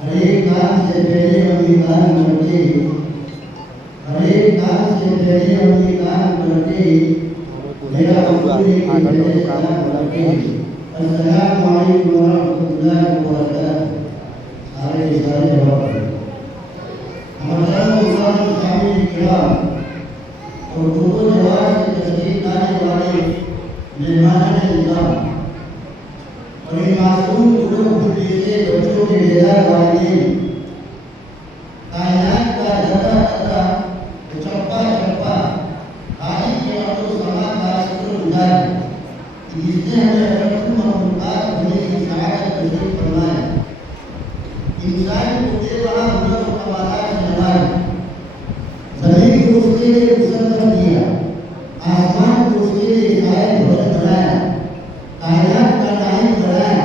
हर एक काम से पहले अपनी काम करते हर एक काम से पहले अपनी काम करते मेरा अस्सलामु अलैकुम वरहमतुल्लाहि वबरकातुहू सारे जवाब हमारे शामिल किराम और दोनों जवाब से तस्दीक करने वाले मेहमान निज़ाम और इन मासूम लोगों को जैसे बच्चों के बेदार वालिदैन कायनात का धरा धरा चप्पा चप्पा आदि के अमल समाज का शुक्रगुजार जिसने हमें रसूल मखलूक़ात होने की सआदत नसीब फरमाई इंसान को बेवहा हुनर और कमालात से नवाजा ज़मीन को उसके लिए मुसख्खर किया आसमान को उसके लिए छाया भवन बनाया कायनात का कायम बनाया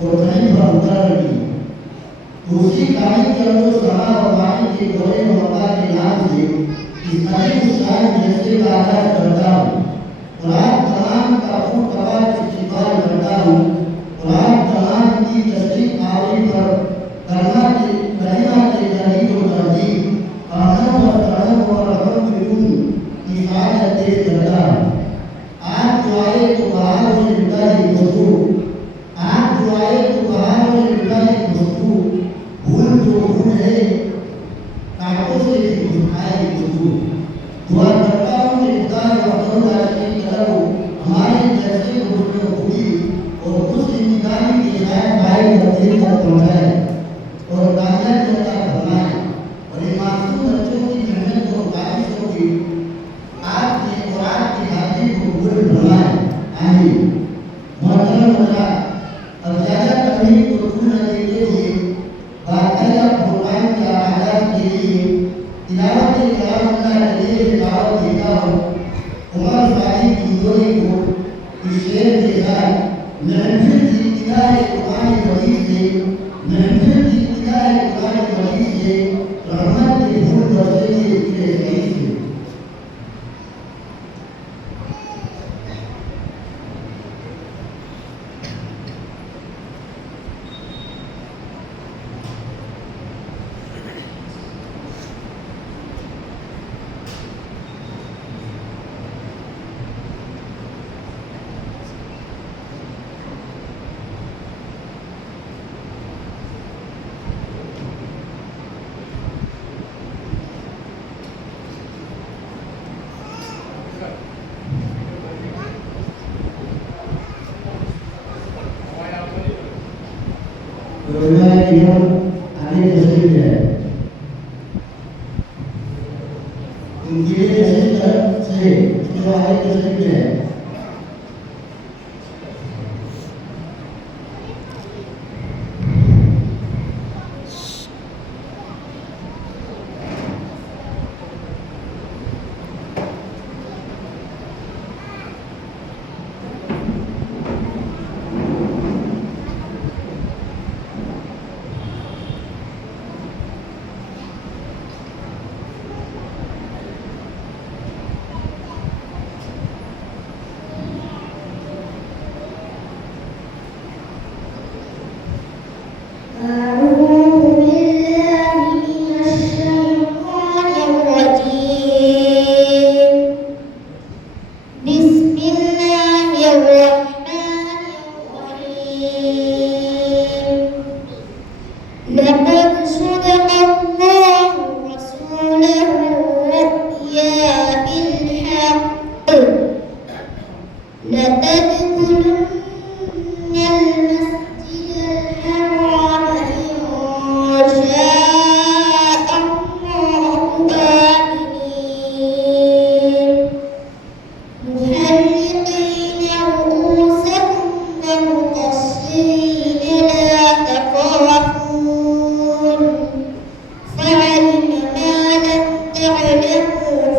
और ज़मीन पर मुकर्रर किया उसी कायम के अंदर समा और पानी के गोले मौका के नाम से इस अजीब शान जैसे का आगाज करता हूँ और आप तमाम का खूब कबार से इस्तेमाल करता हूँ और आप तमाम की तस्दीक आवरी पर कलिमा के तहरीक और तहदीद आदम और तहम और रहम बिकुन की सआदत पेश करता हूँ आप जो आए तो बहार में लुटा ही खुशबू आप जो आए तो बहार में लुटा ही खुशबू भूल जो भूल है कांटों से भी आए खुशबू दुआ करता हूँ कि खुदा वफ़ा की तरफ हमारे जैसे दोस्तों हुई और उस इंतज़ामी के साथ पाए तब्दील तक पहुँचाए और कामयाब जनता बनाए और इन मासूम बच्चों की मेहनत और काविशों की आपने और आपकी हाजिरी को कबूल फरमाए आमीन। मोहतरम वज़रा अब ज़्यादा तकलीफ को दूर न देते हुए बाकायदा प्रोग्राम के आगाज़ के लिए तिलावत कलामुल्लाह तआला में दावत देता हूँ उमर फारूक इंदौरी को इस शेर के साथ महफिल की इब्तिदाए कुरान मजीद से महफिल की इब्तिदाए कुरान मजीद से रहमत के फूल बरसेंगे इसके सही से उलमाए किराम आगे तशरीफ है उनके तरफ से जो आगे तशरीफ है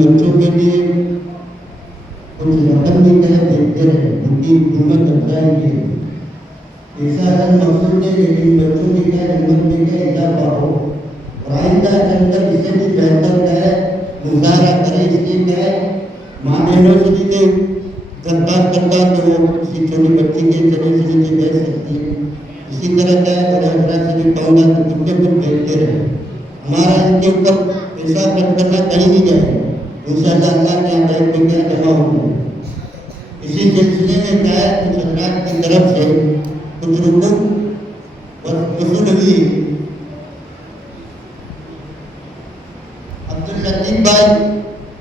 बच्चों के लिए कुछ रकम भी कहे देते हैं, उनकी कीमत बताएंगे। ऐसा हर मकसूद है, लेकिन बच्चों की क्या हिम्मत में क्या इजाफा हो, आइंदा चलकर इसे भी बेहतर है मुजाहरा करे। इसलिए क्या है, माँ बहनों से भी दरख्वास्त करता तो वो किसी छोटी बच्ची के चले से नीचे बैठ सकती है। इसी तरह क्या है, बड़े अफराद से भी कहूँगा कि कुछ कुछ देखते रहे, हमारा इनके ऊपर पैसा खर्च करना कहीं नहीं जाए, इंशाअल्लाह अल्लाह के यहाँ बैंक में क्या जमा होंगे। इसी सिलसिले में क्या है, कुछ हजरात की तरफ से कुछ रुकूक और वसूल हुई। अब्दुल लतीफ भाई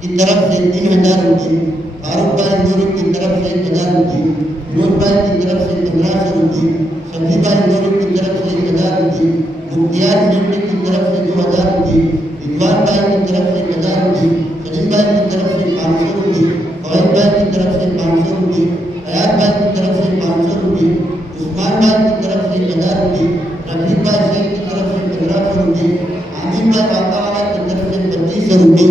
की तरफ से 3000 रुपये, फारूक भाई इंदौरी की तरफ से 1000 रुपये, फिरोज भाई की तरफ से 1500 रुपये, शफी भाई इंदौरी की तरफ से 1000 रुपये, मुख्तियार मिर्ची की तरफ से 2000 रुपये, इकबाल भाई की तरफ से 1000 रुपये, सलीम भाई की तरफ से 500 रुपये, फौज भाई की तरफ से 500 रुपये, हयात भाई की तरफ से 500 रुपये, उस्मान भाई की तरफ से 1000 रुपये, रफीक भाई शेख की तरफ से 1500 रुपये, आमिर भाई बाकावाला की तरफ से 2500 रुपये,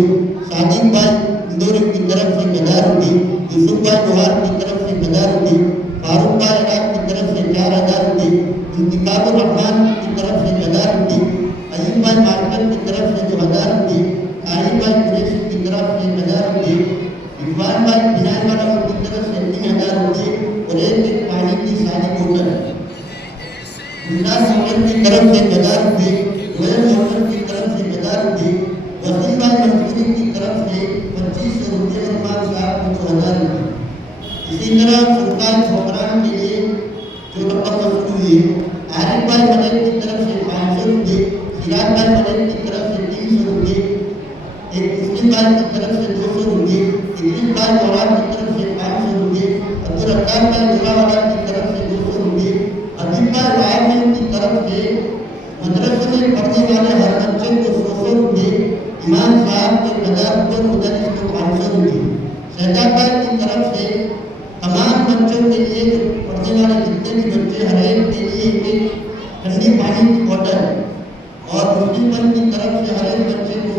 सादिक भाई इंदौरी की तरफ से 1000 रुपये, यूसुफ भाई जोहार की तरफ से 1000 रुपये, फारूक भाई इराक की तरफ से 4000 रुपये, इंतिकाबुर रहमान की तरफ से 1000 रुपये, अयूब भाई मास्टर की तरफ से 2000 रुपये, कारी भाई कुरैशी की तरफ से 1000 रुपये, इकबाल भाई बिनाई वाला की तरफ से 3000 रुपये और एक पानी की सादी बोतल, मोटर की तरफ से 1000 रुपये, गोयल मोटर की तरफ से 1000 रुपये, वसीम भाई मंसूरी की तरफ से 2500 रुपये और पाँच साहब को 2000 रुपये। इसी तरह सरकार प्रोग्राम के लिए जो रकम वसूल हुई है, आरिफ भाई मलिक की तरफ से 500 रुपये, सिराज भाई मलिक की तरफ से 300 रुपये, एक मुस्लिम भाई की तरफ से 200 रुपये, इब्राहिम भाई मोराद की तरफ से 500 रुपये, अब्दुल रफ्तार भाई मुलावाला की तरफ से 200 रुपये, अजीब भाई रायमन की तरफ से मदरसे में पढ़ने वाले हर बच्चे को 100 रुपये, इमाम साहब के 1000 रुपये, मुदर्रिस को 500 रुपये, शहजाद भाई की तरफ से तमाम बच्चों के लिए पढ़ने वाले जितने भी बच्चे हर एक के लिए एक ठंडी पानी की बोतल और मुस्लिम पंथ की तरफ से हर एक बच्चे को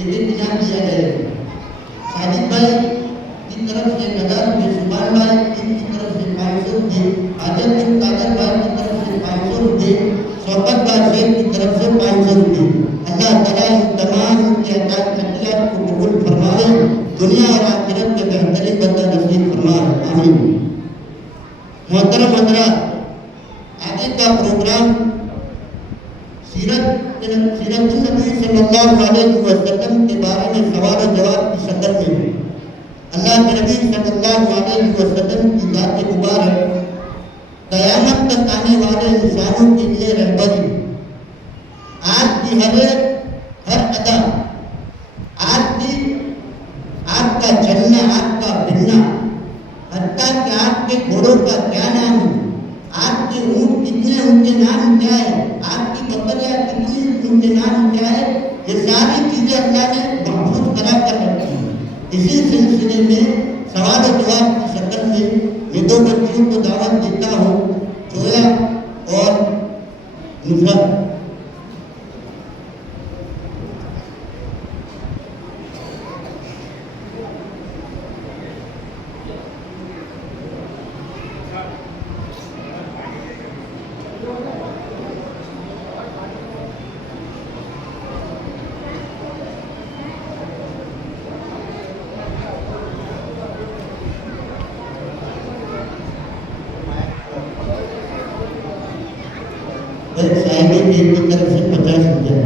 एक इनाम दिया जाएगा। सादिक भाई की तरफ से 1000 रुपये, सुभान भाई की तरफ से 500 रुपये, आजम बिन कादर भाई की तरफ से 500 रुपये, शौकत भाई शेख की तरफ से 500 रुपये। अल्लाह ताला इन तमाम के अतायात को कबूल फरमाए, दुनिया और आखिरत के बेहतरीन बंदा नसीब फरमाए, आमीन। मोहतरम हज़रात, आगे का प्रोग्राम सीरत नबी सल्लल्लाहु अलैहि वसल्लम के बारे में सवाल और जवाब की शक्ल में है। अल्लाह के नबी सल्लल्लाहु अलैहि वसल्लम की ज़ात मुबारक क़यामत तक आने वाले इंसानों के लिए रहबरी, आज की हर अदा, आज की आपके घोड़ों का क्या नाम है, आपके ऊँट कितने, उनके नाम क्या है, आपकी बकरियां कितनी, उनके नाम क्या है। ये सारी चीजें अल्लाह ने महफूज करा कर रखी है। इसी सिलसिले में सवाल जवाब की शक्ल में ये दो बच्चियों को दावत देता हूँ, जोया और नुसरत। साहिब की तरफ से 50 रुपये।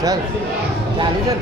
चल चाली चल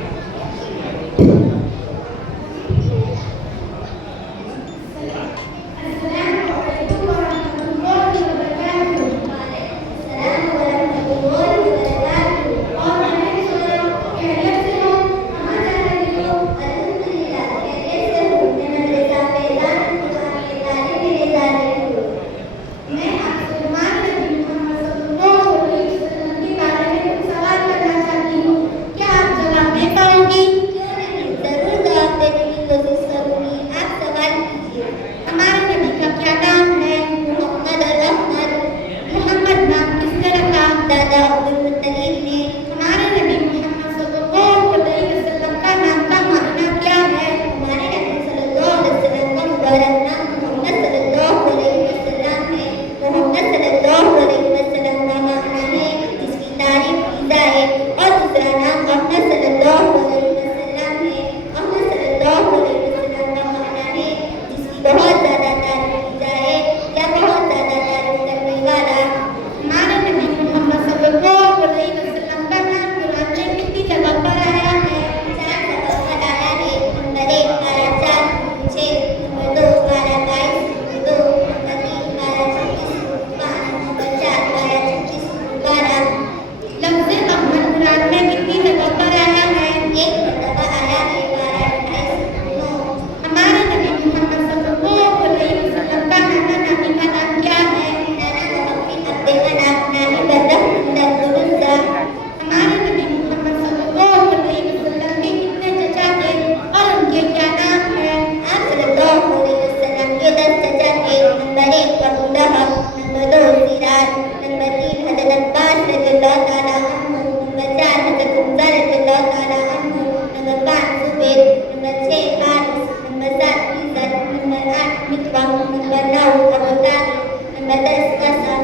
मुख्तसर।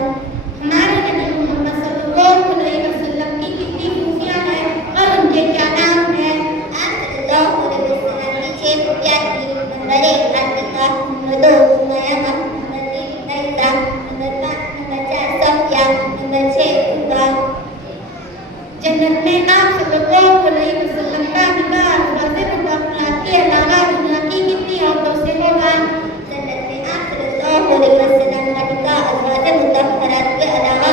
हमारे नबी मोहम्मद सल्लल्लाहु अलैहि वसल्लम की कितनी खूबियाँ हैं और उनके क्या नाम हैं। आप सल्लल्लाहु अलैहि वसल्लम की 6 खूबियाँ थी। नंबर 1 आतिका, नंबर 2 मुमय्यमा, नंबर 3 नैसा, नंबर 5 नंबर 4 सफिया, नंबर 6 उबा। जन्नत में आप सल्लल्लाहु अलैहि वसल्लम का निकाह अज़वाज मुतहहरात के अलावा दुनिया की कितनी औरतों से होगा। जन्नत में आप सल्लल्लाहु अलैहि वसल्लम का निकाह अज़वाज मुतहहरात के अलावा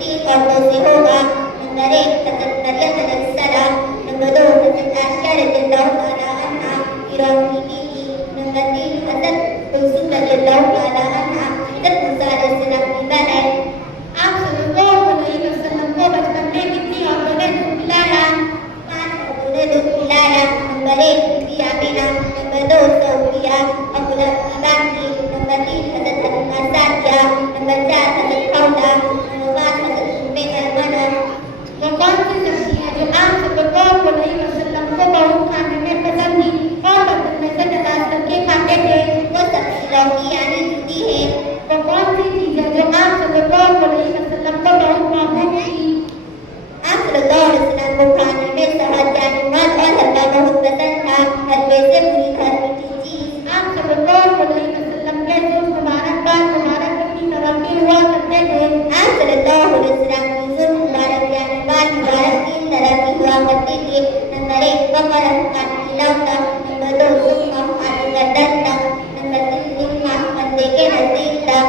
3 औरतों से होगा। नंबर 1 हज़रत मरियम अलैहिस्सलाम, नंबर 2 हज़रत आयशा रज़ियल्लाहु तआला अन्हा फिरौन की बीवी, नंबर 3 हज़रत कुलसूम रज़ियल्लाहु तआला अन्हा हज़रत मूसा अलैहिस्सलाम की बहन। आप सल्लल्लाहु अलैहि वसल्लम को बचपन में कितनी औरतों ने दूध पिलाया। 5 औरतों ने दूध पिलाया। नंबर 1 बीबी आमिना, नंबर 2 सौफिया अबुल अबानी, नंबर 3 हज़रत हलीमा सादिया, नंबर 4 हज़रत खौला, नंबर 5 हज़रत उम्मे ऐमन। वो कौन सी सब्जी है जो आप सल्लल्लाहु अलैहि वसल्लम को बहुत खाने में पसंद थी और बर्तन में से निकाल करके खाते थे। वो सब्जी लौकी यानी दूधी है। वो कौन सी चीज़ है जो आप सल्लल्लाहु अलैहि वसल्लम को बहुत महबूब थी। आप सल्लल्लाहु अलैहि वसल्लम को खाने में शहद यानी मध और हलवा बहुत पसंद था। हलवे से बुरी हर मीठी चीज़। आप सल्लल्लाहु अलैहि वसल्लम के जुल्फ़ मुबारक बाल मुबारक कितनी तरह के हुआ करते थे। आप सल्लल्लाहु अलैहि वसल्लम की जुल्फ़ मुबारक यानी बाल मुबारक 3 तरह की हुआ करते थे। नंबर 1 बकरा काटी लौटा, नंबर 2 सुरमा आलू का डंडा, नंबर 3 दुम्मा कंधे के नज़दीक तक।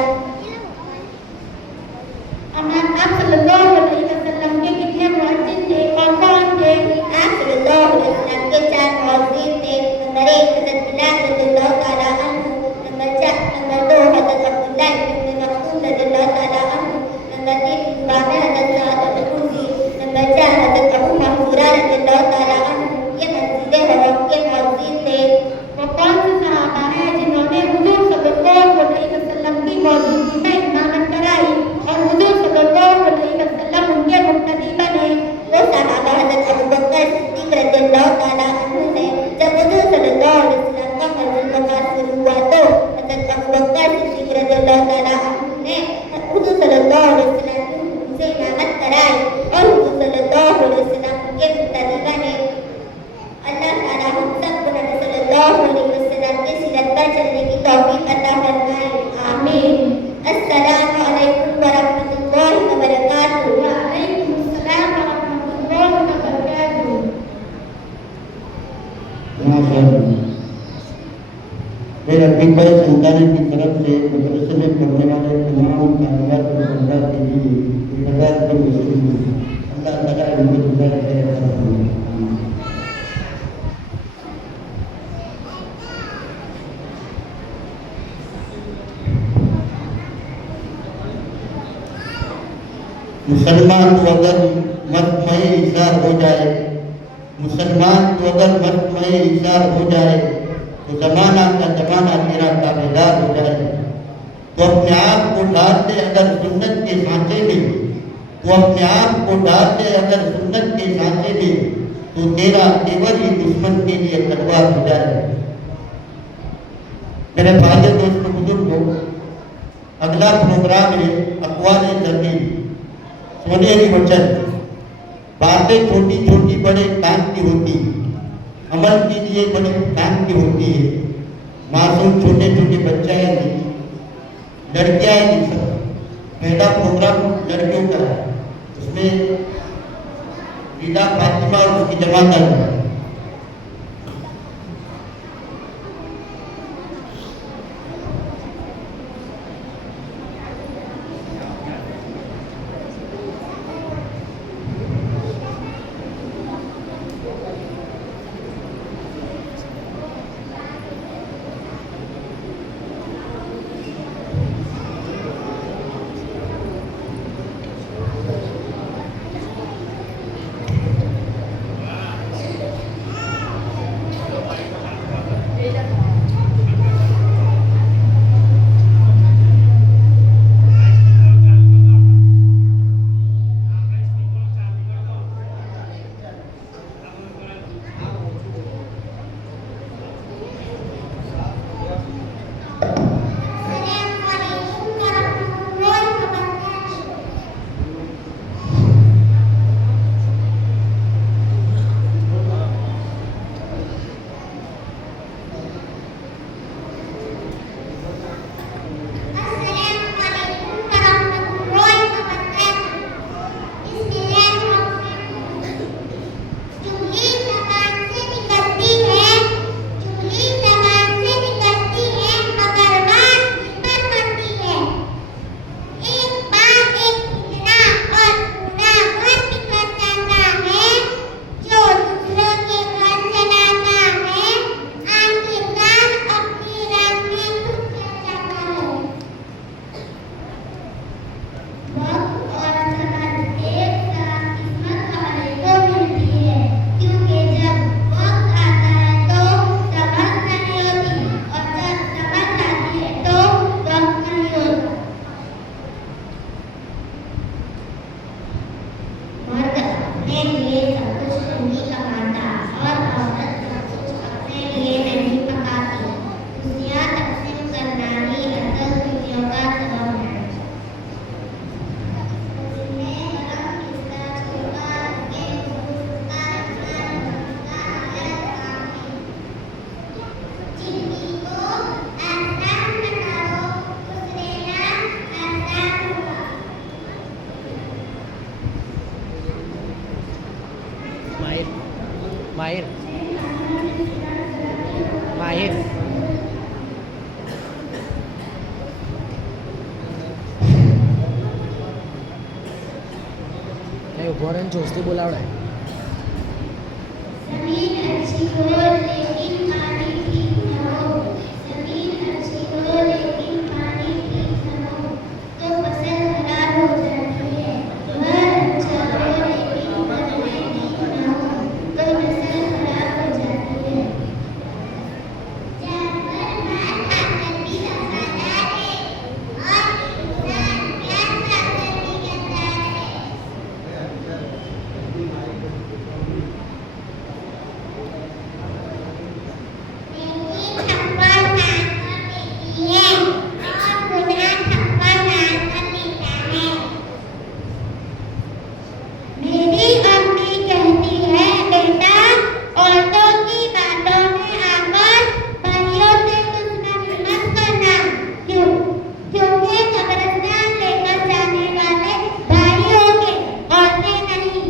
आप सल्लल्लाहु अलैहि वसल्लम के कितने मुअज्जिन थे और कौन थे। आप सल्लल्लाहु अलैहि वसल्लम के 4 मुअज्जिन थे। नंबर 1 हज़रत बिलाल रज़ियल्लाहु तआला अन्हु, नंबर 2 हज़रत अब्दुल्लाह इब्न मक्तूम रज़ियल्लाहु तआला अन्हु, नंबर 3 बाबर हज़रत सअद अल-खुदरी, नंबर 4 हज़रत अबू महज़ूरा रज़ियल्लाहु तआला अन्हु। ये मस्जिद हरम के मुअज्जिन थे। वो कौन से सहाबा हैं जिन्होंने हुजूर सल्लल्लाहु अलैहि वसल्लम की मौजूदगी में इमामत कराई और हुजूर सल्लल्लाहु अलैहि वसल्लम उनके मुक्तदी बने। वो सहाबा हज़रत अबू बकर सिद्दीक़ रज़ियल्लाहु तआला अन्हु हैं। जब हुजूर सल्लल्लाहु अलैहि वसल्लम का मरहूल वफ़ात शुरू हुआ तो हज़रत अबू बकर सिद्दीक़ रज़ियल्लाहु तआला अन्हु ने हुजूर सल्लल्लाहु अलैहि वसल्लम से इमामत कराई और हुजूर सल्लल्लाहु अलैहि वसल्लम उनके मुक्तदी बने। अल्लाह ताला हम सबको नबी सल्लल्लाहु अलैहि वसल्लम की सीरत पर चलने की तौफीक अता फरमाए। आमीन। अस्सलामु अलैकुम व रहमतुल्लाहि व बरकातुहू। व अलैकुम अस्सलाम व रहमतुल्लाहि व बरकातुहू। मेरे रफीक भाई संतानी की तरफ से मदरसे में पढ़ने वाले तमाम कामयाब बंदा के लिए 1000 रुपये वसूल हुए। अल्लाह ताला इनको दुआ रखे। मुसलमान को अगर मर्द-मय इज़ार हो जाए, मुसलमान को अगर मर्द-मय इज़ार हो जाए तो ज़माना का ज़माना तेरा ताबेदार हो जाए। तो अपने आप को डाल दे अगर सुन्नत के सांचे में, तो अपने आप को डाल दे अगर सुन्नत के सांचे में, तो तेरा तेवर ही दुश्मन के लिए तलवार हो जाए। मेरे भाइयों दोस्तों बुजुर्गों, अगला प्रोग्राम है अक़वाले ज़मीन, सोनेरी वचन। बातें छोटी छोटी बड़े काम की होती, अमल के लिए बड़े काम की होती है। मासूम छोटे छोटे बच्चे हैं, लड़कियां हैं। सब पहला प्रोग्राम लड़कियों का है, उसमें रीदा फातिमा और उसकी जमात है। अपने लिए सब कुछ नहीं कमाता और औरत सब कुछ अपने लिए नहीं पकाती। खुशियाँ तकसीम करना ही असल खुशियों का सबब है। जिंदगी को आसान बनाओ, खुश रहना आसान होगा। माहिर माहिर माहिर नहीं उभो रहीને જોસ્તી બોલાવડે जमीन अच्छी हो लेकिन पानी ठीक न हो। जमीन अच्छी हो लेकिन पानी ठीक न हो तो फसल खराब हो जाती है। घर अच्छा हो लेकिन फसलें ठीक न हो तो फसल खराब हो जाती है। जानवर मांस खाकर भी वफादार है और इंसान प्यार खाकर भी गद्दार है। थप्पड़ मारकर देती है और गुनाह थप्पड़ मारकर देता है। मेरी अम्मी कहती है बेटा औरतों की बातों में आकर भाइयों से दुश्मनी मत करना। क्यों? क्योंकि कब्रिस्तान लेकर जाने वाले भाई होंगे, औरतें नहीं।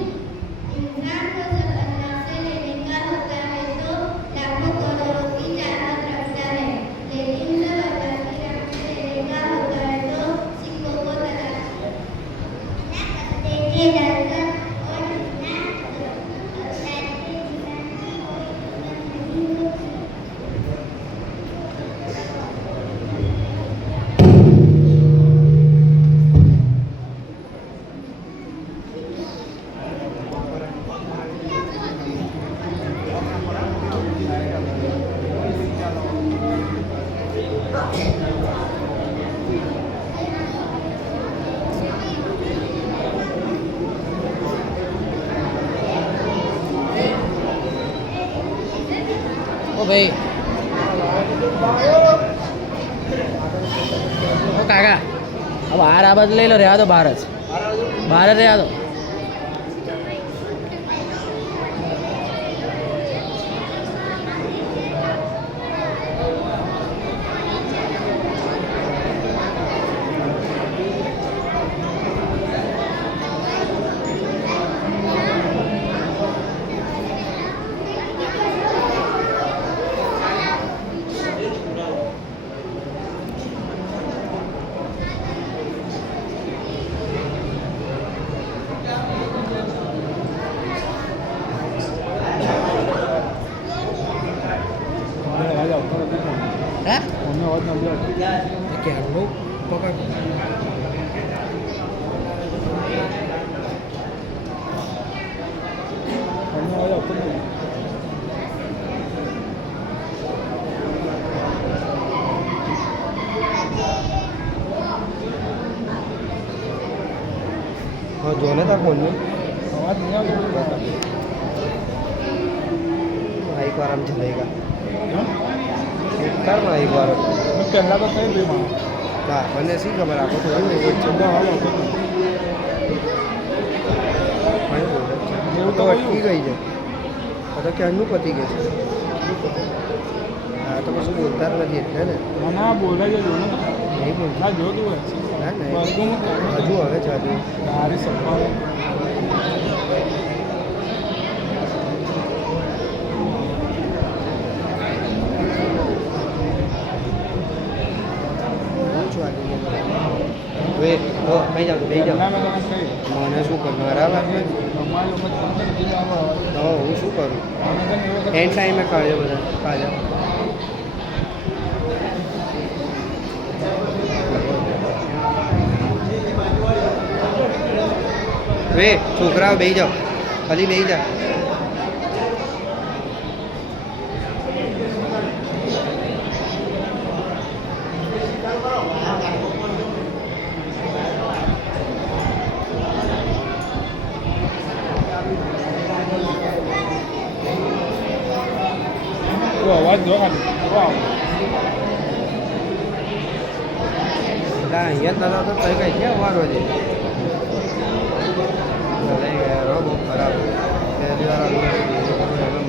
इंसान को जब अल्लाह से लेने का होता है तो लाखों करोड़ों की चाहत रखता है, लेकिन जब अल्लाह की राह में लेने का होता है तो सिक्कों को तलाशता है। देखिए डरकर और जितना अल्लाह के जीवन की कोई कीमत नहीं होती। ઓ ભાઈ ઓ કાકા હવે આ બાજુ લઈ લો રહેવા દો બહાર જ બહાર જ રહેવા દો હે ક્યારનું પકડ જો ને તાર ફોન અવાજ નહીં આવતો एक बार हम चलेगा कर एक बार પહેલાં તો કઈ ભાઈ હા મને શી ખબર આપો થોડું એવું તો અટકી ગઈ છે તો ક્યાંનું પતી ગયું છે હા તો કશું બોલતા જ નથી એટલે ને ના બોલે છે જો ને નહીં બોલતા ના જો તું ના નહીં વર્ગોમાં હજુ હવે છે હજુ તારી સફાઈ હવે ભાઈ જાવ લઈ જાઓ મેં તને કહી મને શું કરવું બરાબર ને અમારી લોકો તમને નથી લાવવા તો હું શું કરું અમે તને એવો એન્ડ ટાઈમે કાઢ્યો બધા કાઢ્યો વે છોકરાઓ બેસી જાઓ ખાલી બેસી જાઓ અવાજ જો ખાલી વાવ અહીંયા દાદા તો થઈ ગઈ છે અમારો છે લઈ ગયા રો બહુ ખરાબ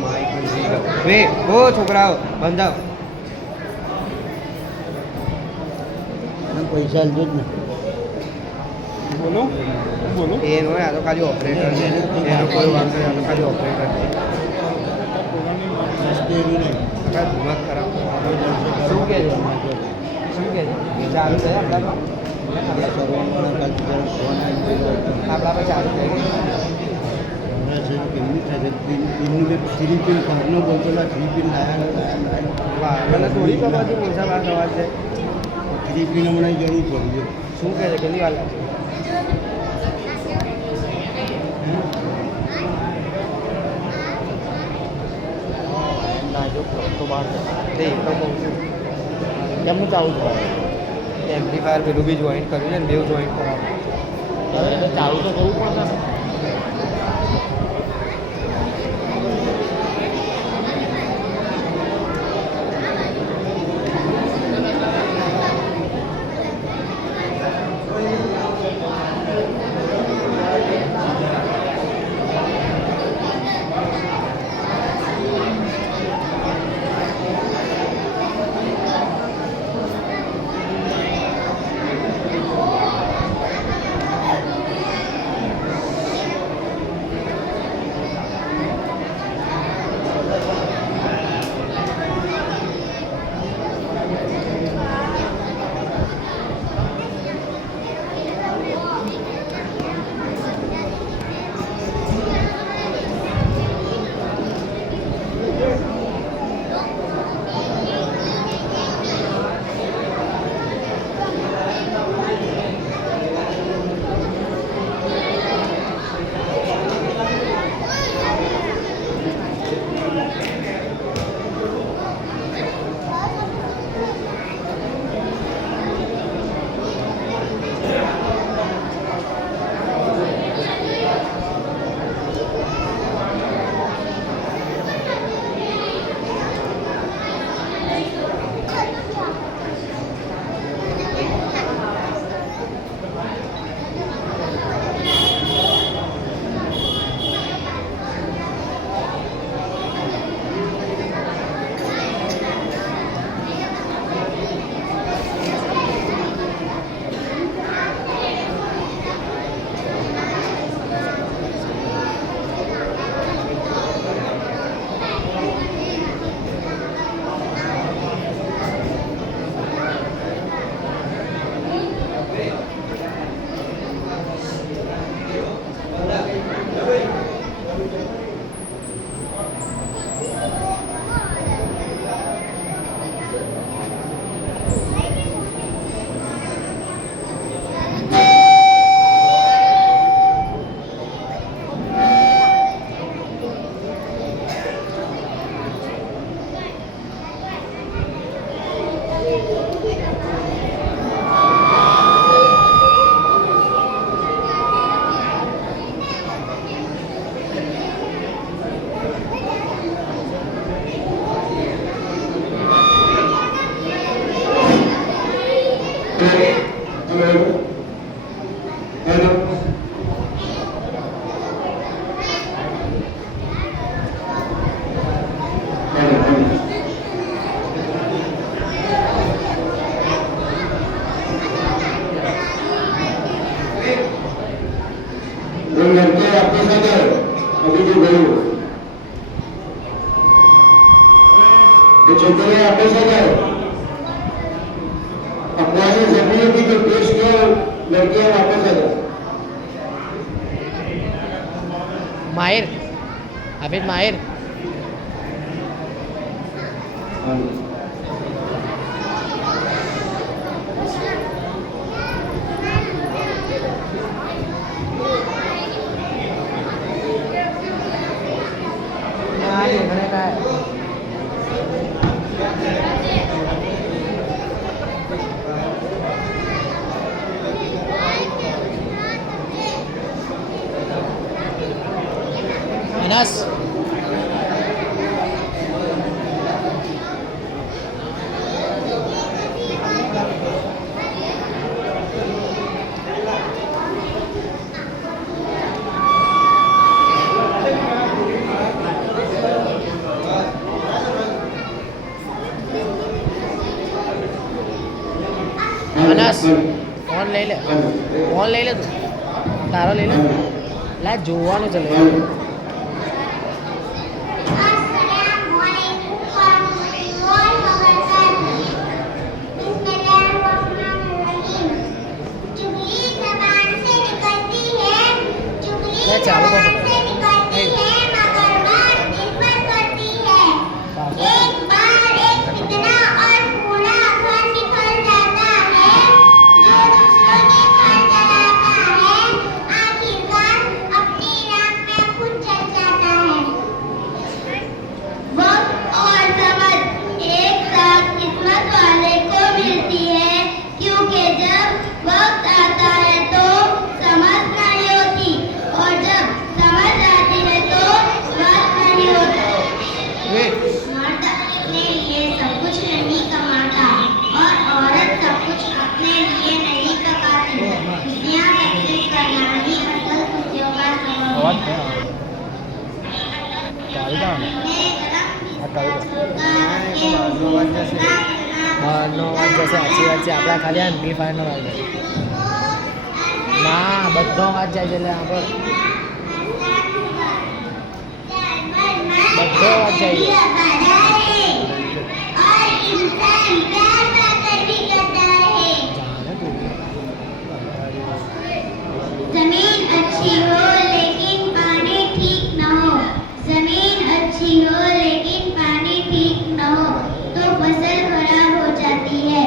માઇક વે ઓ છોકરાઓ બંધાવ પૈસા લીધો જ ને બોલો બોલો એનો આ તો ખાલી ઓપરેટર છે એનો કોઈ વાંધો નહીં આ તો ખાલી ઓપરેટર છે દિમાગ ખરાબ શું કહે છે શું કહે છે ચાલુ છે અમદાવાદમાં આપણા પર ચાલુ થઈ ફિલિપિન ઘરનો બોલતો ફિલિપિન લાયા મને થોડી ખબર હતી ઓછા વાત અવાજ છે ફિલિપિન હમણાં જરૂર પડી શું કહે છે કેટલી વાર લાગશે તો બહાર તે તો કહું છું કેમનું ચાલુ છે એમ્પ્લીફાયર પેલું બી જોઈન્ટ કર્યું છે ને બેવ જોઈન્ટ કરાવું હવે ચાલુ તો કરવું પડશે ને छोकरे आपके साथ है अपने जमीन की जो पेश किया लड़कियां वापस आ जाए माहिर हाफिज माहिर Anas ફોન લઈ લે ફોન લઈ લે તું તારો લઈ લે લા જોવાનું છે લઈ લે. ચાલુ કરો બહારનો અવાજ જશે સાચી વાત છે આપણા ખાલી આ એમ્પ્લીફાયરનો અવાજ ના બધો અવાજ જાય છે એટલે આપણે બધો અવાજ જાય जमीन अच्छी हो लेकिन पानी ठीक न हो, जमीन अच्छी हो लेकिन पानी ठीक न हो तो फसल खराब हो जाती है।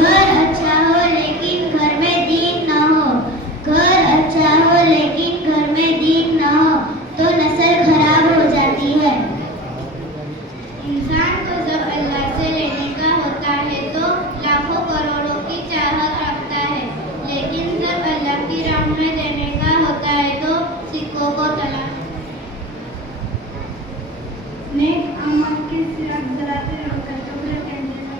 घर अच्छा हो लेकिन घर में दीन न हो, घर अच्छा हो लेकिन घर में दीन न हो तो नस्ल खराब हो जाती है। इंसान को जब अल्लाह से लेने का होता है तो लाखों करोड़ों की चाहत रखता है, लेकिन जब अल्लाह की राह में देने का होता है तो सिक्कों को तलाश। नेक अमल की सिरत जलाते रहकर कब्र के अंदर में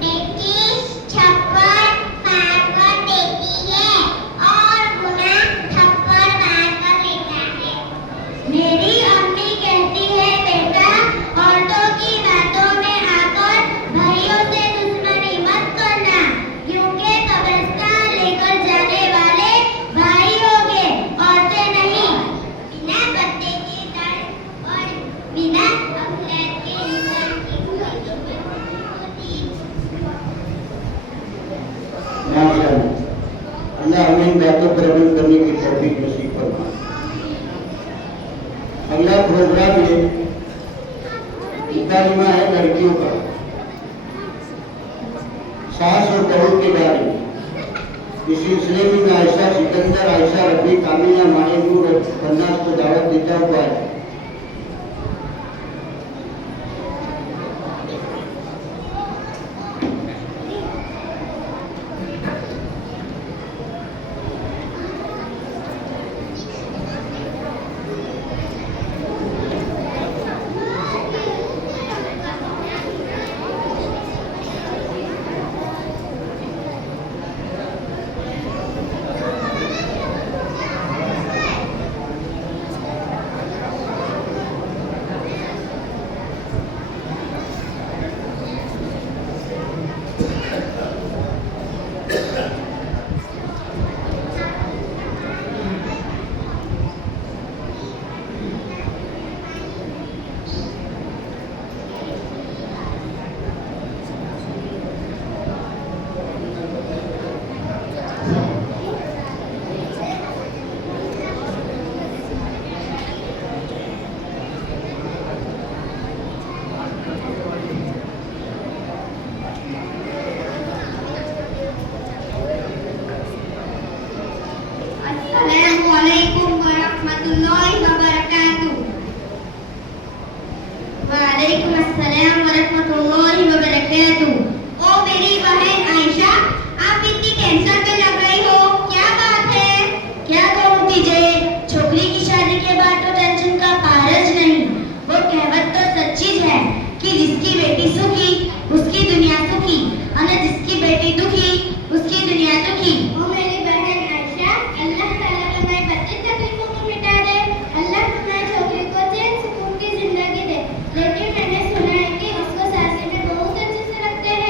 नेकी छप्पर मार कर देती है और गुनाह थप्पड़ मार कर लेता है। मेरी अम्मी कहती है बेटा औरतों की बातों में आकर भाइयों से दुश्मनी मत करना, क्योंकि कब्रिस्तान लेकर जाने वाले भाई होंगे, औरतें नहीं। बिना पत्ते के दर और बिना अखलाक के इंसान की कोई होती। अल्लाह हमें इन बातों पर अमल करने की तौफीक नसीब फरमाए। अगला प्रोग्राम है इतालिमा है लड़कियों का 700 करोड़ के बारे में। इस सिलसिले में मैं आयशा सिकंदर, आयशा रफी, कामिना माहिनूर और फन्नास को दावत देता हुआ है। अस्सलामुअलैकुम वरहमतुल्लाहि वबरकातुहू। वालेकुम अस्सलाम वरहमतुल्लाहि वबरकातुहू। ओ मेरी बहन आयशा, आप इतनी टेंशन में लग रही हो, क्या बात है? क्या कहूँ तुझे, छोकरी की शादी के बाद तो टेंशन का पारज नहीं। वो कहावत तो सच्ची है कि जिसकी बेटी सुखी उसकी दुनिया सुखी, और जिसकी बेटी दुखी उसकी दुनिया दुखी। ओ मेरी बहन आयशा, अल्लाह ताला तुम्हारी बच्चे तकलीफों को मिटा दे, अल्लाह तुम्हारी छोकरी को चैन सुकून की जिंदगी दे। लेकिन मैंने सुना है कि उसको सासरी में बहुत अच्छे से रखते हैं।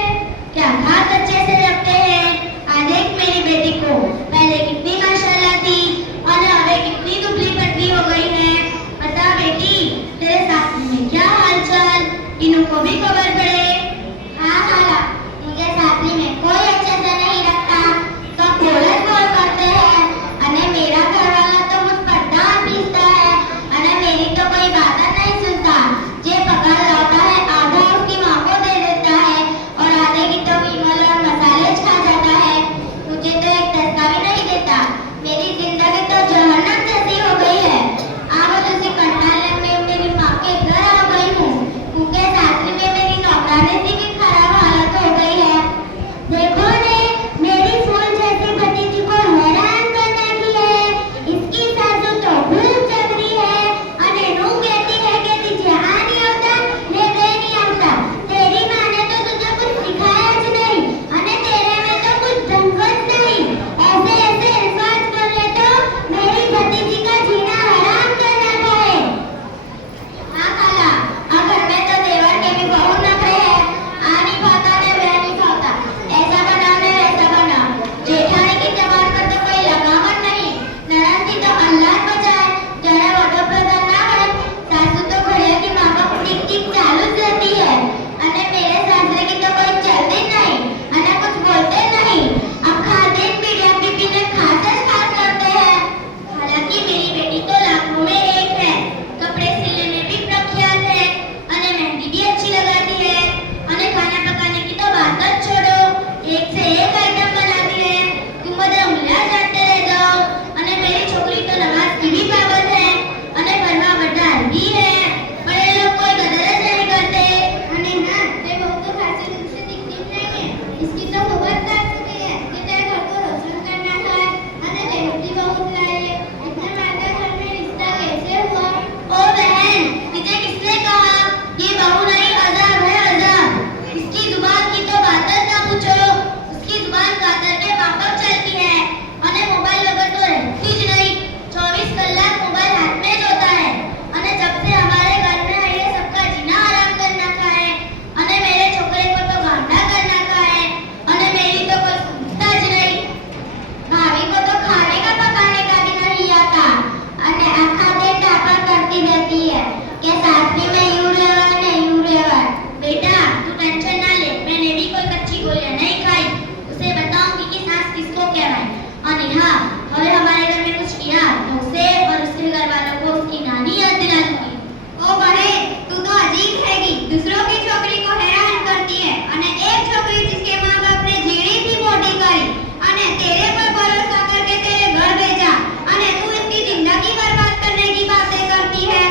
हाँ, और हमारे घर में कुछ किया तो उसे और उसके घर वालों को उसकी नानी याद दिला दूंगी। ओ बहन, तू तो अजीब हैगी, दूसरों की छोकरी को हैरान करती है અને एक छोकरी जिसके माँ बाप ने जीड़ी थी मोटी करी અને तेरे पर भरोसा करके तेरे घर भेजा અને तू इसकी जिंदगी बर्बाद करने की बातें करती है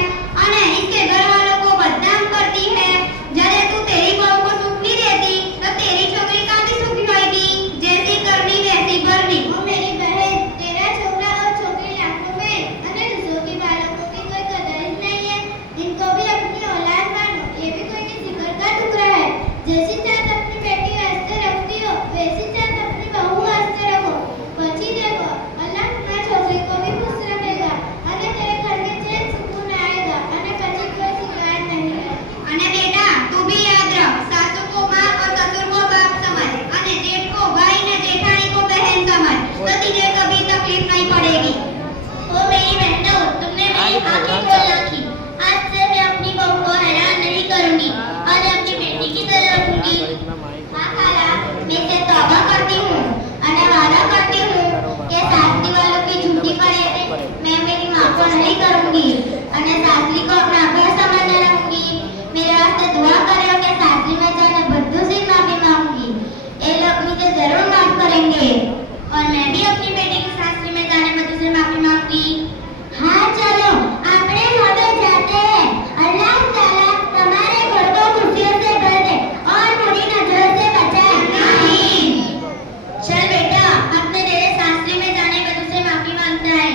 અને इसके घर वालों को बदनाम करती है। जरे तू तेरी बहू को सुख नहीं देती तो तेरी छोकरी का भी सुख होगी, जैसी करनी वैसी भरनी। ओ मेरी बहन, तेरा छोकरा और छोकरी लाखों में અને दूसरों की बालकों की कोई कदर ही नहीं है। इनको भी अपनी औलाद मानो, ये भी कोई के जिगर का टुकड़ा है। जैसी चाहत अपनी बेटी वास्ते रखती हो वैसी चाहत अपनी बहू वास्ते रखो। પછી देखो अल्लाह तुम्हारी छोकरी को भी खुश रखेगा અને तेरे घर में चैन सुकून आएगा અને પછી कोई शिकायत नहीं है। અને बेटा तू भी याद रख, सासू को माँ और ससुर को बाप समझ અને जेठ को भाई ने जेठानी को बहन समझ, तो तुझे कभी तकलीफ नहीं पड़ेगी। ओ मेरी बहनों, तुमने मेरी आंखें खोल रखी। आज से मैं अपनी बहू को हैरान नहीं करूंगी और अपनी बेटी की तरह रखूंगी। हाँ खाला, मैं से तौबा करती हूँ और वादा करती हूँ कि सासरी वालों की झूठी फरेब मैं मेरी माँ को नहीं करूंगी और सासरी को अपना घर समझने रखूंगी। मेरे वास्ते दुआ करो कि सासरी में जाने बद्दू से माफी मांगूंगी, ये लोग मुझे जरूर माफ करेंगे और मैं भी अपनी बेटी की सासरी में जाने बद्दू से माफी मांगूंगी। हाँ चलो, આપણે હવે जाते हैं। अल्लाह ताला तुम्हारे घर को खुशियों से भर दे और बुरी नजरों से बचाए। आमीन। चल बेटा, अपने तेरे सासरी में जाने बद्दू से माफी मांगता है।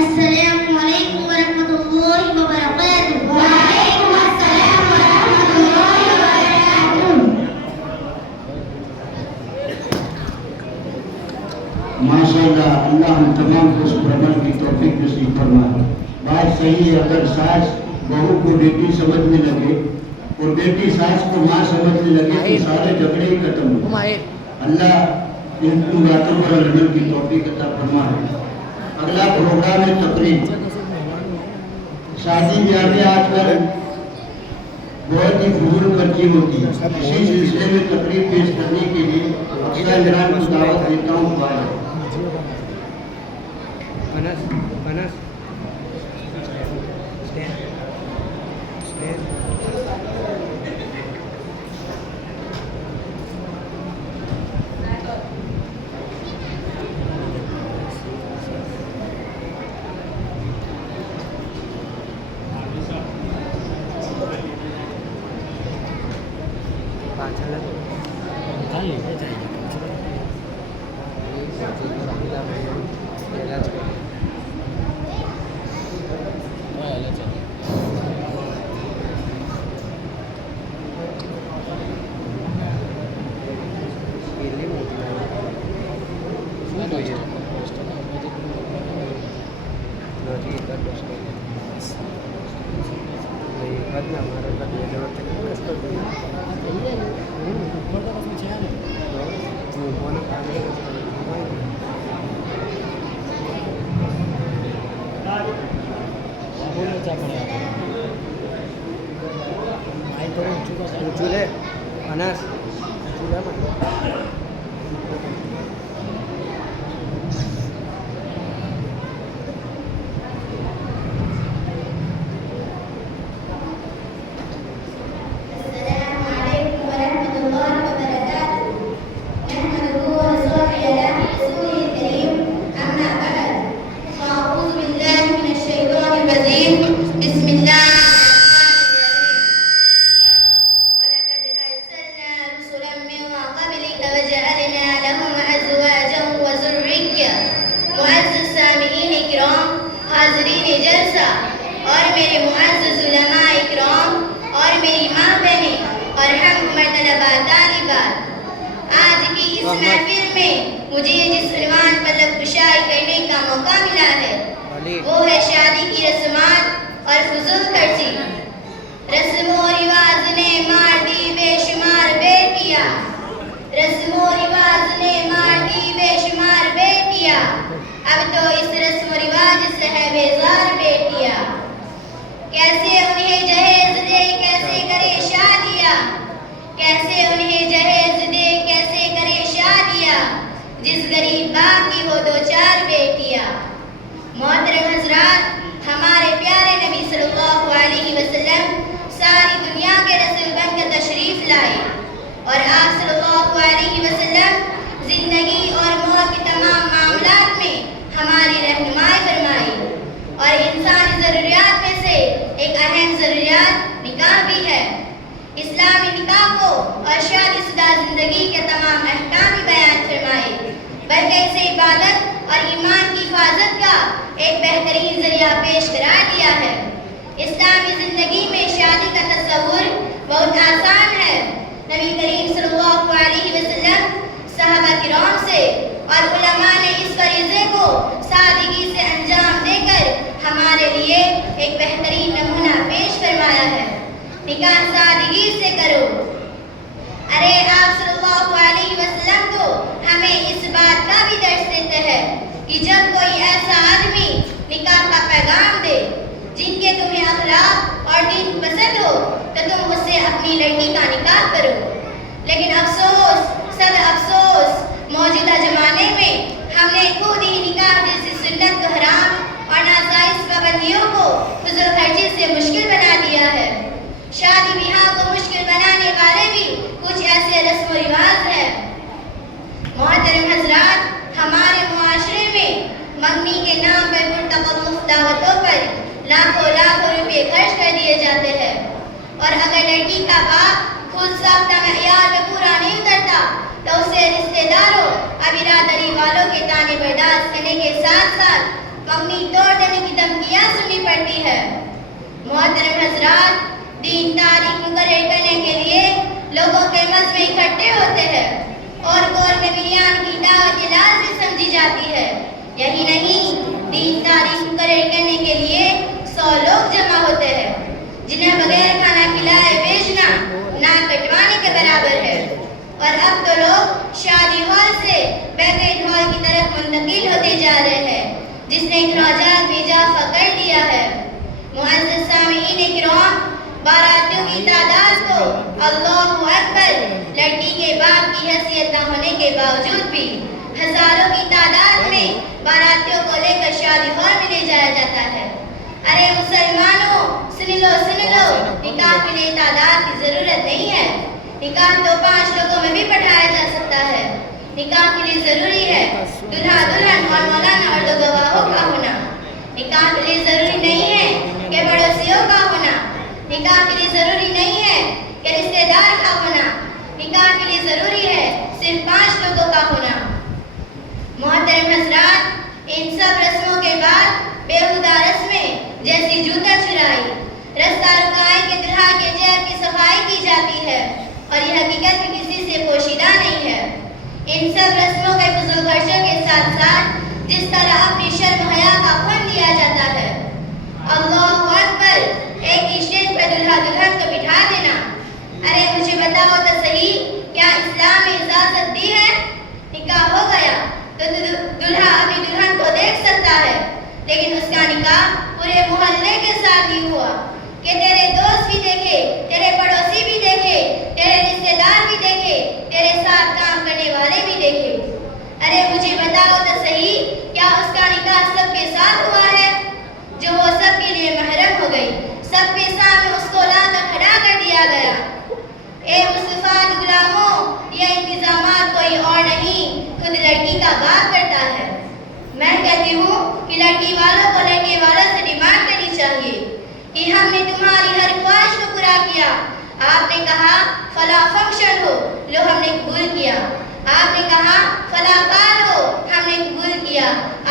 अस्सलामु अलैकुम वरहमतुल्लाहि वबरकातुहू। वालेकुम अस्सलाम वरहमतुल्लाहि वबरकातुहू। माशाअल्लाह, अल्लाह हम तमाम को इस पर अमल की तौफीक नसीब फरमाए। बात सही है, अगर सास बहू को बेटी समझने लगे और बेटी सास को माँ समझने लगे तो सारे झगड़े ही खत्म हो। अल्लाह इन बातों पर अमल की तौफीक अता फरमाए। अगला प्रोग्राम है तकरीब। शादी ब्याह में आजकल बहुत ही फजूल खर्ची होती है। इसी सिलसिले में तकरीब पेश करने के लिए अक्सर इमरान को दावत देता हूँ। अनस अनस स्टैंड स्टैंड पाछળ ઊંચું લે અનાસ ઊંચું લે मुझे जिस उन्वान पर लबकुशाई करने का मौका मिला है वो है शादी की रस्मात और फजूल खर्ची। रस्मो रिवाज ने मार दी बेशुमार बेटियां, रस्मो रिवाज ने मार दी बेशुमार बेटियां। अब तो इस रस्म रिवाज से है बेजार बेटियां। कैसे उन्हें जहेज दे कैसे करे शादियां, कैसे उन्हें जहेज दे कैसे करे शादियां। जिस गरीब बाप की हो 2-4 बेटियां। मोहतरम हजरात, हमारे प्यारे नबी सल्लल्लाहु अलैहि वसल्लम सारी दुनिया के रसूल बनकर तशरीफ लाए और आप सल्लल्लाहु अलैहि वसल्लम जिंदगी और मौत के तमाम मामलात में हमारी रहनुमाई फरमाई। और इंसानी ज़रूरियात में से एक अहम ज़रूरियात निकाह भी है। इस्लामी निकाह को और शादीशुदा जिंदगी के तमाम अहकाम भी बयान फरमाए, बल्कि इसे इबादत और ईमान की हिफाजत का एक बेहतरीन जरिया पेश करार दिया है। इस्लामी जिंदगी में शादी का तस्वुर बहुत आसान है। नबी करीम सल्लल्लाहु अलैहि वसल्लम, सहाबा किराम से और उलमा ने इस फरीज़े को सादगी से अंजाम देकर हमारे लिए एक बेहतरीन नमूना पेश फरमाया है। निकाह सादगी से करो। अरे आप सल्लल्लाहु अलैहि वसल्लम तो हमें इस बात का भी दर्श देते हैं कि जब कोई ऐसा आदमी निकाह का पैगाम दे जिनके तुम्हें अखलाक और दीन पसंद हो तो तुम उससे अपनी लड़की का निकाह करो। लेकिन अफसोस, सद अफसोस, मौजूदा जमाने में हमने खुद ही निकाह जैसी सुन्नत को हराम और नाजायज पाबंदियों को फुज़ूल खर्ची से मुश्किल बना दिया है। शादी ब्याह को मुश्किल बनाने वाले भी कुछ ऐसे रस्म रिवाज हैं। मोहतरम हजरात, हमारे मुआशरे में मंगनी के नाम पर पुरतकल्लुफ़ दावतों पर लाखों रुपए खर्च कर दिए जाते हैं और अगर लड़की का बाप खुद साख्ता मेयार में पूरा नहीं उतरता तो उसे रिश्तेदारों और बिरादरी वालों के ताने बर्दाश्त करने के साथ साथ मंगनी तोड़ देने की धमकियां सुननी पड़ती है। मोहतरम हजरात, दीन तारीख मुकर्रर करने के लिए लोगों के मजमे इकट्ठे होते हैं और गौर में बियान की दावत लाज़िम समझी जाती है। यही नहीं, दीन तारीख मुकर्रर करने के लिए 100 लोग जमा होते हैं जिन्हें बगैर खाना खिलाए भेजना नाक कटवाने के बराबर है। और अब तो लोग शादी हॉल से बैंकेट हॉल की तरफ मुंतकिल होते जा रहे हैं, जिसने खराजात में इजाफा कर दिया है। मुअज़्ज़ज़ सामीईन किराम, बारातियों की तादाद को अल्लाहु अकबर लड़की के बाप की हैसियत न होने के बावजूद भी हजारों की तादाद में बारातियों को लेकर शादी हॉल में ले जाया जाता है। अरे मुसलमानों, सुन लो, निकाह के लिए तादाद की जरूरत नहीं है। निकाह तो 5 लोगों में भी पढ़ाया जा सकता है। निकाह के लिए जरूरी है दूल्हा दुल्हन और मौलाना और 2 गवाहों का होना। निकाह के लिए जरूरी नहीं है कि पड़ोसियों का होना। निकाह के लिए जरूरी नहीं है कि रिश्तेदार का होना। निकाह के लिए जरूरी है सिर्फ 5 लोगों का होना। मोहतरम हजरात, इन सब रस्मों के बाद बेहुदा रस्में जैसी जूता चुराई, रास्ता रुकाई के दुल्हा के जेब की सफाई की जाती है और यह हकीकत में किसी से पोशीदा नहीं है। इन सब रस्मों के फुज़ूल खर्चों के साथ साथ जिस तरह अपनी शर्म हया का फन लिया जाता है, अल्लाहु अकबर, एक ही स्टेज पर दूल्हा दुल्हन को बिठा देना। अरे मुझे बताओ तो सही, क्या इस्लाम ने इजाजत दी है? निकाह हो गया तो दूल्हा अपनी दुल्हन को देख सकता है, लेकिन उसका निकाह पूरे मोहल्ले के साथ ही हुआ कि तेरे दोस्त भी देखे, तेरे पड़ोसी भी देखे, तेरे रिश्तेदार भी देखे, तेरे साथ काम करने वाले भी देखे। अरे मुझे बताओ तो सही, क्या उसका निकाह सबके साथ हुआ है? जो वो सबके लिए महरम हो गई, सबके सामने उसको लाकर खड़ा कर दिया गया। ए मुस्तफा गुलामों, ये इंतजामात कोई और नहीं, खुद लड़की का बाप करता है। मैं कहती हूँ कि लड़की वालों को लड़के वालों से डिमांड करनी चाहिए कि हमने तुम्हारी हर ख्वाहिश को पूरा किया। आपने कहा फला फंक्शन हो, लो हमने कबूल किया। आपने कहा फला कार हो, हमने कबूल किया।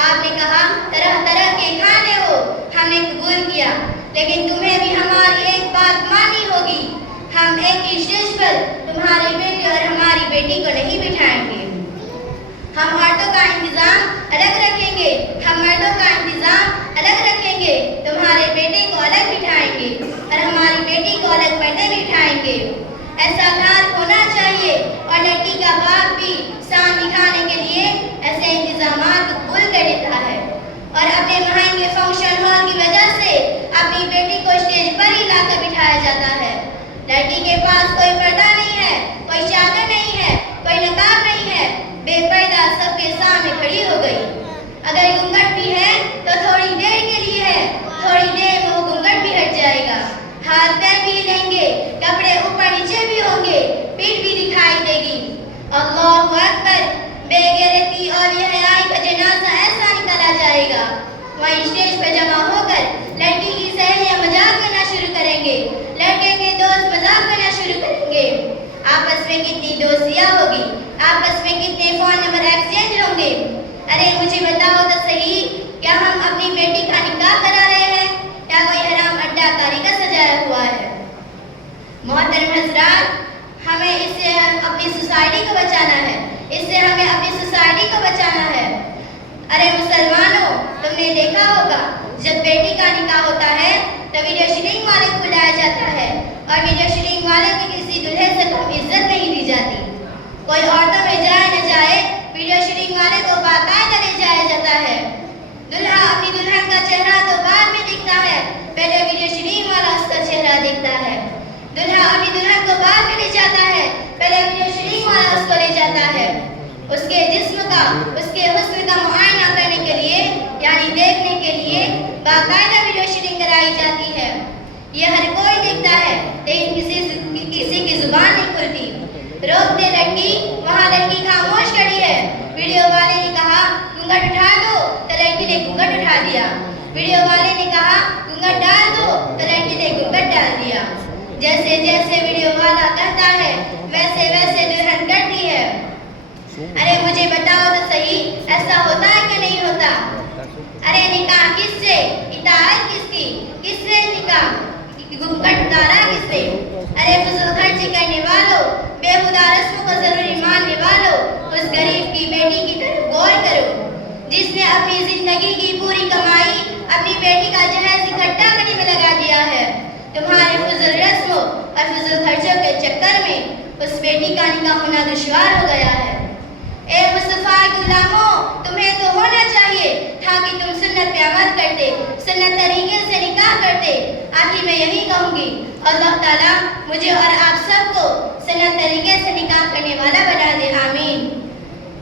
आपने कहा तरह तरह के खाने हो, हमने कबूल किया। लेकिन तुम्हें भी हमारी एक बात माननी होगी, हम एक ही स्टेज पर तुम्हारे बेटे और हमारी बेटी को नहीं बिठाएंगे। हम औरतों का इंतजाम अलग रखेंगे, हम मर्दों का इंतजाम अलग रखेंगे। तुम्हारे बेटे को अलग बिठाएंगे और हमारी बेटी को अलग पर्दे बिठाएंगे। ऐसा घर होना चाहिए और लड़की का बाप भी शान दिखाने के लिए ऐसे इंतजामात कबूल कर लेता है और अपने महंगे फंक्शन हॉल की वजह से अपनी बेटी को स्टेज पर ही लाकर बिठाया जाता है। लड़की के पास कोई पर्दा नहीं है, कोई चादर नहीं है, कोई नकाब नहीं है, बेपर्दा सबके सामने खड़ी हो गई। अगर घूंघट भी है तो थोड़ी देर के लिए है, थोड़ी देर में वो घूंघट भी हट जाएगा। हाथ पैर भी हिलेंगे, कपड़े ऊपर नीचे भी होंगे, पीठ भी दिखाई देगी। अल्लाहु अकबर। बेगैरती और बेहयाई का जनाजा ऐसा निकाला जाएगा। वहीं स्टेज पर जमा होकर लड़की की सहेलियां मजाक करना शुरू करेंगे, लड़के के दोस्त मजाक करना शुरू करेंगे। आपस में कितनी दोस्तियां होगी, आपस में कितने फोन नंबर एक्सचेंज होंगे। अरे मुझे बताओ तो सही, क्या हम अपनी बेटी का निकाह करा रहे हैं या कोई हराम अड्डा कारीगर सजाया हुआ है? मोहतरम हज़रात, हमें इससे अपनी सोसाइटी को बचाना है, इससे हमें अपनी सोसाइटी को बचाना है। अरे मुसलमानों, तुमने देखा होगा जब बेटी का निकाह होता है तो वीडियो शूटिंग वाले को बुलाया जाता है और वीडियो शूटिंग वाले की किसी दूल्हे से कम इज्जत नहीं दी जाती। कोई औरतों में जाए न जाए, वीडियो शूटिंग वाले को बाकायदा ले जाया जाता है। दुल्हा अपनी दुल्हन का चेहरा तो बाद में दिखता है, पहले वीडियो शूटिंग वाला उसका चेहरा दिखता है। दुल्हा अपनी दुल्हन को बाद में ले जाता है, पहले वीडियो शूटिंग वाला उसको ले जाता है। उसके जिस्म का, उसके हुस्न का मुआयना करने के लिए यानी देखने के लिए बाकायदा वीडियो शूटिंग कराई जाती है। यह हर कोई देखता है, लेकिन किसी की जुबान नहीं खुलती। रोक दे लड़की, वहाँ लड़की खामोश खड़ी है। वीडियो वाले ने कहा घूंघट उठा दो तो लड़की ने घूंघट उठा दिया। वीडियो वाले ने कहा घूंघट डाल दो तो लड़की ने घूंघट डाल दिया। जैसे जैसे वीडियो वाला कहता है वैसे वैसे दुल्हन करती है। अरे मुझे बताओ तो सही, ऐसा होता है कि नहीं होता? अरे निकाह किससे, इताअत किसकी, किसने निकाह घूंघट उतारा किसने? अरे फजूल खर्ची करने वालों, बेहुदा रस्मों को जरूरी मानने वालों, उस गरीब की बेटी की तरफ गौर करो जिसने अपनी जिंदगी की पूरी कमाई अपनी बेटी का जहेज इकट्ठा करने में लगा दिया है। तुम्हारे फजूल रस्मों और फजूल खर्चों के चक्कर में उस बेटी का निकाह होना दुश्वार हो गया है। ए मुस्तफा गुलामों, तुम्हें तो होना चाहिए था कि तुम सुन्नत पे अमल करते, सुन्नत तरीके से निकाह करते। आखिर मैं यही कहूँगी, अल्लाह ताला मुझे और आप सबको सुन्नत तरीके से निकाह करने वाला बना दे, आमीन।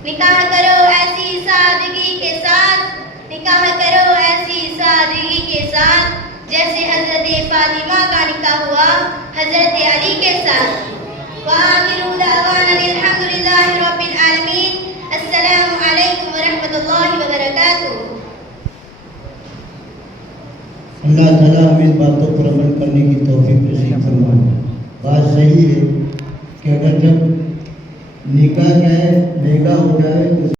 निकाह करो ऐसी सादगी के साथ, निकाह करो ऐसी सादगी के साथ जैसे हजरत फातिमा का निकाह हुआ हजरत अली के साथ। वाखिरु दअवाना अल्हम्दुलिल्लाहि रब्बिल आलमीन। अस्सलामु अलैकुम व रहमतुल्लाहि व बरकातुहू। अल्लाह ताला हमें इस बातों पर अमल करने की तौफीक नसीब फरमाए। बात सही है कि अगर जब निकाह जाए, नेगा हो जाए तो